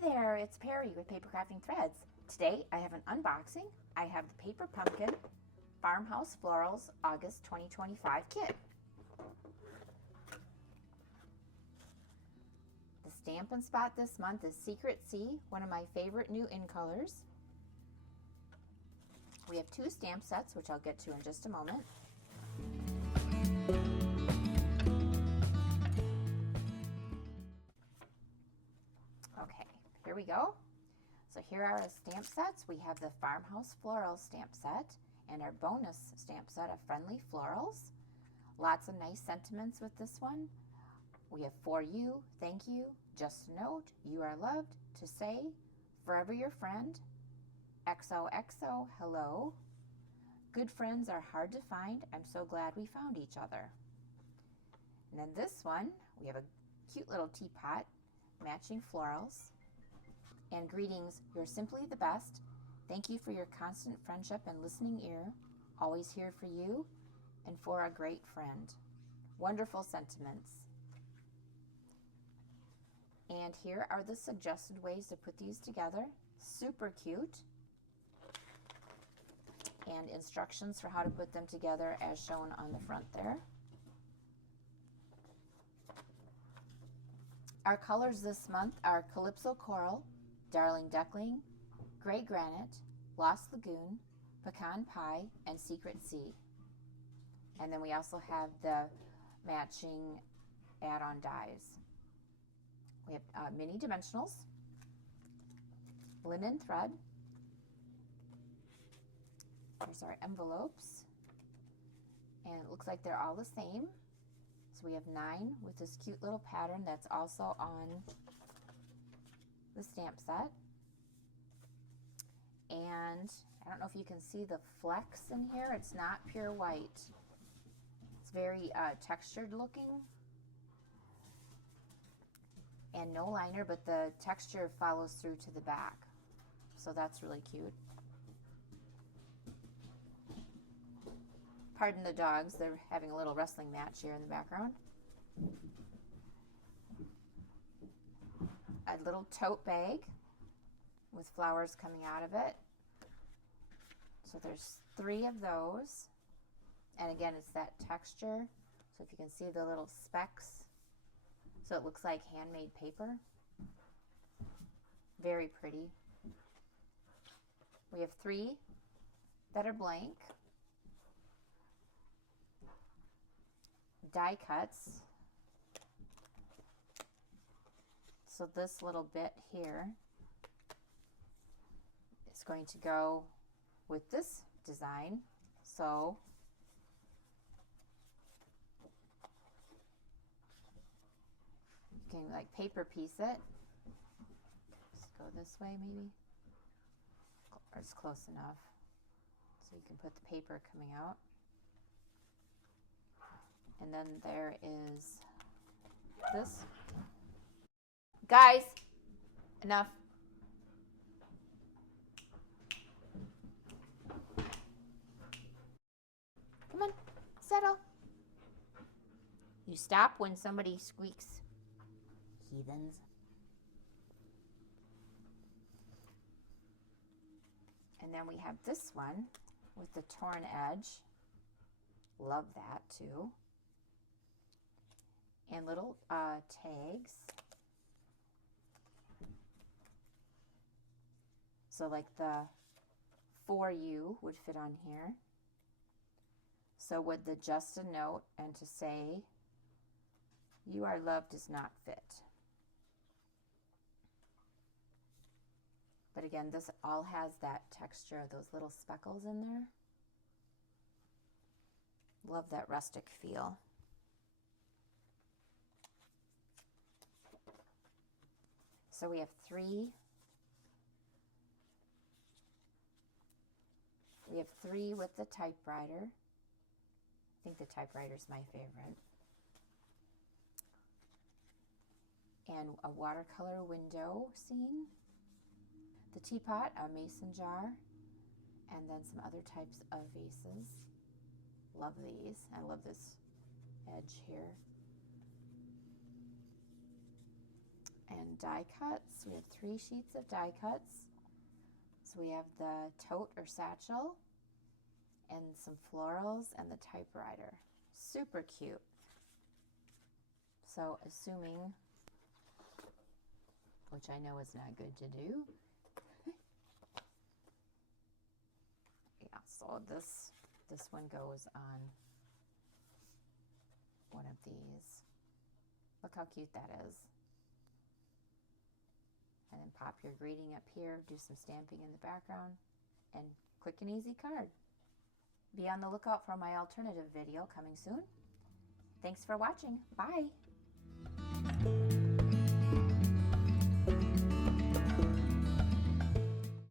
Hey there, it's Perry with PapercraftingThreads. Today I have an unboxing. I have the Paper Pumpkin Farmhouse Florals August 2025 kit. The Stampin' Spot this month is Secret Sea, one of my favorite new in colors. We have 2 stamp sets, which I'll get to in just a moment. Okay, here we go. So here are our stamp sets. We have the Farmhouse Florals stamp set and our bonus stamp set of Friendly Florals. Lots of nice sentiments with this one. We have For You, Thank You, Just a Note, You Are Loved, To Say, Forever Your Friend, XOXO, Hello, Good Friends Are Hard to Find, I'm So Glad We Found Each Other. And then this one, we have a cute little teapot, matching florals, and greetings, You're Simply the Best. Thank you for your constant friendship and listening ear. Always here for you and for a great friend. Wonderful sentiments. And here are the suggested ways to put these together. Super cute. And instructions for how to put them together as shown on the front there. Our colors this month are Calypso Coral, Darling Duckling, Gray Granite, Lost Lagoon, Pecan Pie, and Secret Sea. And then we also have the matching add-on dies. We have mini dimensionals, linen thread. Here's our envelopes. And it looks like they're all the same. So we have 9 with this cute little pattern that's also on the stamp set. And I don't know if you can see the flecks in here. It's not pure white. It's very textured looking. And no liner, but the texture follows through to the back. So that's really cute. Pardon the dogs, they're having a little wrestling match here in the background. A little tote bag with flowers coming out of it. So there's 3 of those. And again, it's that texture. So if you can see the little specks. So it looks like handmade paper. Very pretty. We have 3 that are blank. Die cuts. So this little bit here is going to go with this design. So you can like paper piece it. Just go this way maybe. Or it's close enough. So you can put the paper coming out. And then there is this. Guys, enough. Come on, settle. You stop when somebody squeaks. Heathens. And then we have this one with the torn edge. Love that too. And little tags. So like the For You would fit on here. So would the Just a Note and To Say You Are Loved does not fit. But again, this all has that texture of those little speckles in there. Love that rustic feel. So we have 3. We have 3 with the typewriter. I think the typewriter is my favorite. And a watercolor window scene. The teapot, a mason jar, and then some other types of vases. Love these. I love this edge here. And die cuts. We have 3 sheets of die cuts. So we have the tote or satchel and some florals and the typewriter. Super cute. So assuming, which I know is not good to do. Yeah, so this one goes on one of these. Look how cute that is. And then pop your greeting up here, do some stamping in the background, and quick and easy card. Be on the lookout for my alternative video coming soon. Thanks for watching. Bye.